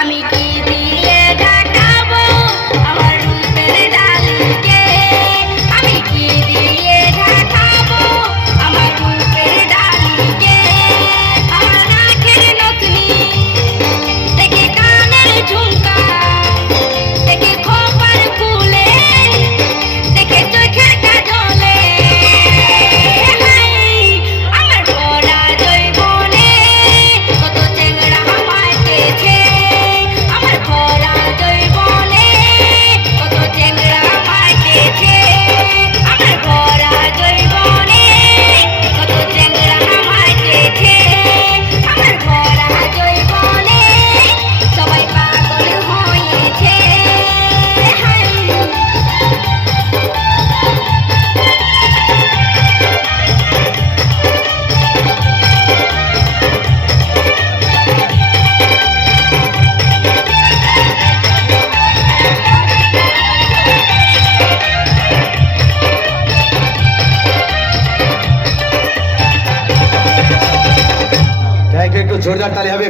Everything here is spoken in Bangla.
আমি কি দিয়ে ঢাকাবো আমার রূপের ডালিকে? আমি কি দিয়ে ঢাকাবো আমার রূপের ডালিকে? আমার নাকের নথনি থেকে কানের ঝুমকা থেকে খোপার ফুলে থেকে চোখের কাজলে আমার ভরা জৈবনে কত চেংড়া মাইতেছে। আমার ভরা জৈবনে কত চেংড়া মাইতেছে। আমার ভরা জৈবনে কত চেংড়া মাইতেছে। আমার ভরা জৈবনে সবাই পাগল হয়েছে। একটু জোরদার তালি হবে।